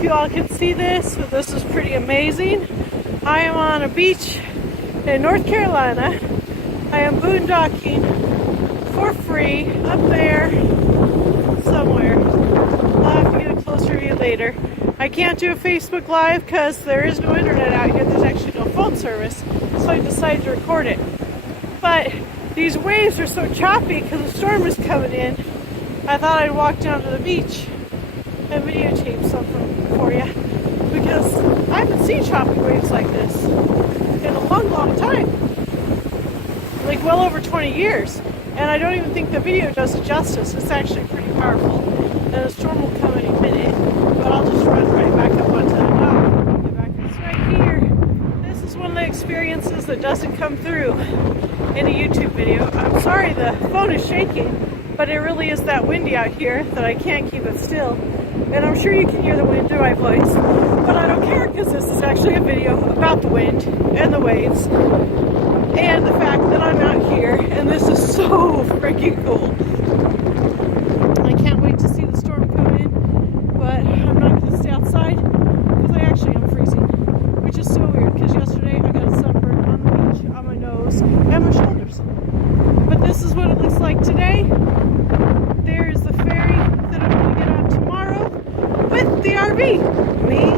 if you all can see this, but this is pretty amazing. I am on a beach in North Carolina. I am boondocking for free up there somewhere. I'll have to get a closer view later. I can't do a Facebook Live because there is no internet out here. There's actually no phone service, so I decided to record it. But these waves are so choppy because the storm is coming in. I thought I'd walk down to the beach and videotape something for you, because I haven't seen choppy waves like this in a long time, like well over 20 years, and I don't even think the video does it justice. It's actually pretty powerful, and a storm will come any minute, but I'll just run right back up onto the dock. Get back. It's right here. This is one of the experiences that doesn't come through in a YouTube video. I'm sorry the phone is shaking, but it really is that windy out here that I can't keep it still. And I'm sure you can hear the wind through my voice, but I don't care because this is actually a video about the wind and the waves and the fact that I'm out here, and this is so freaking cool. I can't wait to see the storm come in, but I'm not going to stay outside because I actually am freezing, which is so weird because yesterday I got a sunburn on the beach, on my nose, and my shoulders. But this is what it looks like today. There is the ferry that I'm going to get on tomorrow with the RV. Me